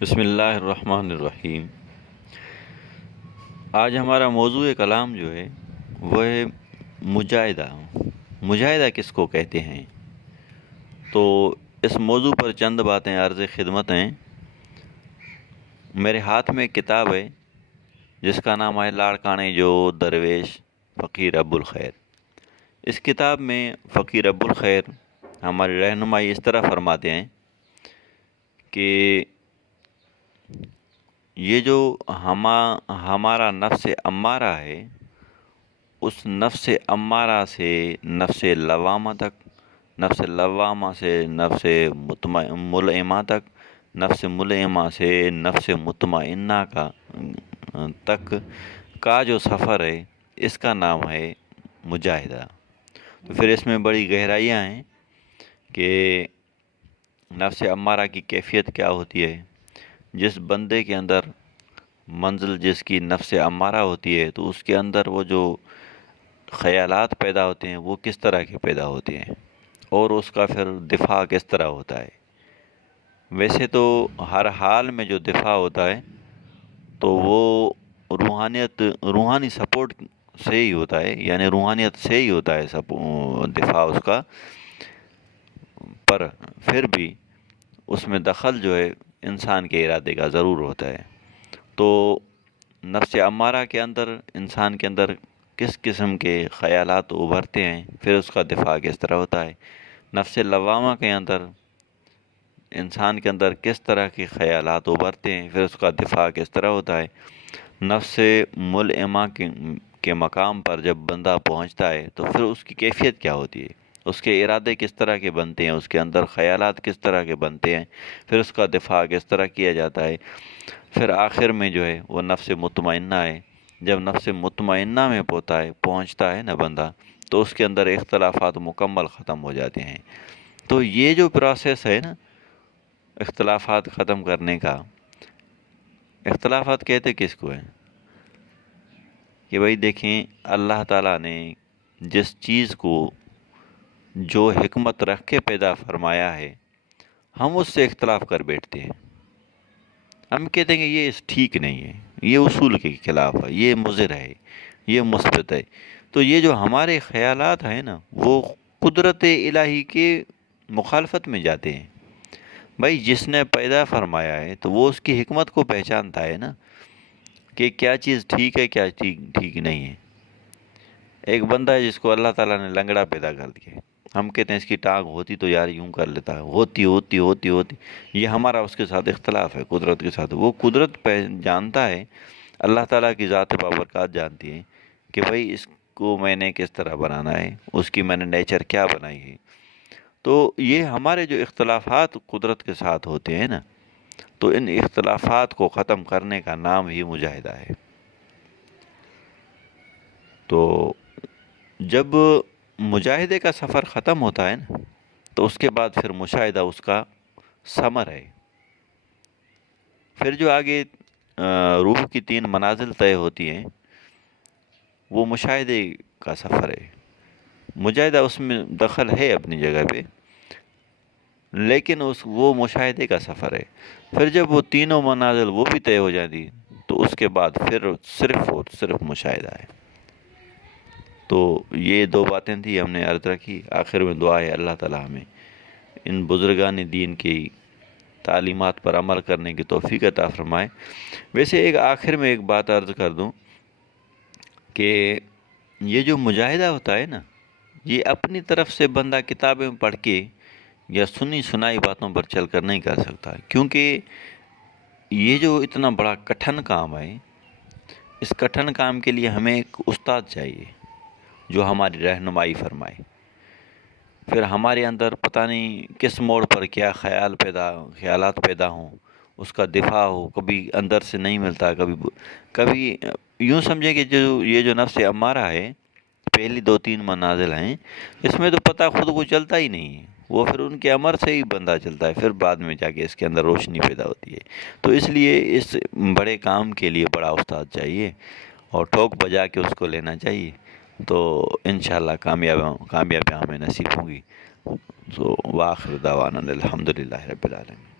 بسم اللہ الرحمن الرحیم۔ آج ہمارا موضوع کلام جو ہے وہ ہے مجاہدہ۔ مجاہدہ کس کو کہتے ہیں؟ تو اس موضوع پر چند باتیں عرض خدمت ہیں۔ میرے ہاتھ میں ایک کتاب ہے جس کا نام ہے لاڑکانے جو درویش فقیر ابو الخیر۔ اس کتاب میں فقیر ابو الخیر ہماری رہنمائی اس طرح فرماتے ہیں کہ یہ جو ہمارا نفس امارہ ہے، اس نفس امارہ سے نفس لوامہ تک، نفس لوامہ سے نفس ملئمہ تک، نفس ملئمہ سے نفس مطمئنہ تک کا جو سفر ہے اس کا نام ہے مجاہدہ۔ تو پھر اس میں بڑی گہرائیاں ہیں کہ نفس امارہ کی کیفیت کیا ہوتی ہے۔ جس بندے کے اندر منزل جس کی نفس امارہ ہوتی ہے تو اس کے اندر وہ جو خیالات پیدا ہوتے ہیں وہ کس طرح کے پیدا ہوتے ہیں، اور اس کا پھر دفاع کس طرح ہوتا ہے۔ ویسے تو ہر حال میں جو دفاع ہوتا ہے تو وہ روحانی سپورٹ سے ہی ہوتا ہے، یعنی روحانیت سے ہی ہوتا ہے دفاع اس کا، پر پھر بھی اس میں دخل جو ہے انسان کے ارادے کا ضرور ہوتا ہے۔ تو نفس امارہ کے اندر انسان کے اندر کس قسم کے خیالات ابھرتے ہیں، پھر اس کا دفاع کس طرح ہوتا ہے۔ نفس لوامہ کے اندر انسان کے اندر کس طرح کے خیالات ابھرتے ہیں، پھر اس کا دفاع کس طرح ہوتا ہے۔ نفس ملئمہ کے مقام پر جب بندہ پہنچتا ہے تو پھر اس کی کیفیت کیا ہوتی ہے، اس کے ارادے کس طرح کے بنتے ہیں، اس کے اندر خیالات کس طرح کے بنتے ہیں، پھر اس کا دفاع کس طرح کیا جاتا ہے۔ پھر آخر میں جو ہے وہ نفس مطمئنہ ہے۔ جب نفس مطمئنہ میں پہنچتا ہے نا بندہ، تو اس کے اندر اختلافات مکمل ختم ہو جاتے ہیں۔ تو یہ جو پروسیس ہے نا اختلافات ختم کرنے کا، اختلافات کہتے کس کو ہیں کہ بھائی دیکھیں، اللہ تعالیٰ نے جس چیز کو جو حکمت رکھ کے پیدا فرمایا ہے، ہم اس سے اختلاف کر بیٹھتے ہیں۔ ہم کہتے ہیں کہ یہ ٹھیک نہیں ہے، یہ اصول کے خلاف ہے، یہ مضر ہے، یہ مثبت ہے۔ تو یہ جو ہمارے خیالات ہیں نا وہ قدرت الہی کے مخالفت میں جاتے ہیں۔ بھائی جس نے پیدا فرمایا ہے تو وہ اس کی حکمت کو پہچانتا ہے نا، کہ کیا چیز ٹھیک ہے کیا ٹھیک نہیں ہے۔ ایک بندہ ہے جس کو اللہ تعالیٰ نے لنگڑا پیدا کر دیا، ہم کہتے ہیں اس کی ٹانگ ہوتی تو یار یوں کر لیتا ہے، ہوتی یہ ہمارا اس کے ساتھ اختلاف ہے قدرت کے ساتھ۔ وہ قدرت جانتا ہے، اللہ تعالیٰ کی ذات بابرکات جانتی ہے کہ بھائی اس کو میں نے کس طرح بنانا ہے، اس کی میں نے نیچر کیا بنائی ہے۔ تو یہ ہمارے جو اختلافات قدرت کے ساتھ ہوتے ہیں نا، تو ان اختلافات کو ختم کرنے کا نام ہی مجاہدہ ہے۔ تو جب مجاہدے کا سفر ختم ہوتا ہے نا تو اس کے بعد پھر مشاہدہ اس کا ثمر ہے۔ پھر جو آگے روح کی 3 منازل طے ہوتی ہیں وہ مشاہدے کا سفر ہے۔ مجاہدہ اس میں دخل ہے اپنی جگہ پہ، لیکن وہ مشاہدے کا سفر ہے۔ پھر جب وہ 3 منازل وہ بھی طے ہو جاتی تو اس کے بعد پھر صرف اور صرف مشاہدہ ہے۔ تو یہ 2 باتیں تھی ہم نے عرض رکھی۔ آخر میں دعا ہے اللہ تعالیٰ ہمیں ان بزرگان دین کی تعلیمات پر عمل کرنے کی توفیق عطا فرمائے۔ ویسے آخر میں ایک بات عرض کر دوں کہ یہ جو مجاہدہ ہوتا ہے نا، یہ اپنی طرف سے بندہ کتابیں پڑھ کے یا سنی سنائی باتوں پر چل کر نہیں کر سکتا، کیونکہ یہ جو اتنا بڑا کٹھن کام ہے، اس کٹھن کام کے لیے ہمیں ایک استاد چاہیے جو ہماری رہنمائی فرمائے۔ پھر ہمارے اندر پتہ نہیں کس موڑ پر کیا خیالات پیدا ہوں، اس کا دفاع ہو، کبھی اندر سے نہیں ملتا، کبھی یوں سمجھیں کہ یہ جو نفس امارہ ہے، پہلی 2-3 منازل ہیں، اس میں تو پتہ خود کو چلتا ہی نہیں ہے، وہ پھر ان کے امر سے ہی بندہ چلتا ہے، پھر بعد میں جا کے اس کے اندر روشنی پیدا ہوتی ہے۔ تو اس لیے اس بڑے کام کے لیے بڑا استاد چاہیے اور ٹھوک بجا کے اس کو لینا چاہیے، تو انشاءاللہ کامیابی ہمیں نصیب ہوں گی۔ وآخر دعوانا الحمدللہ رب العالمین۔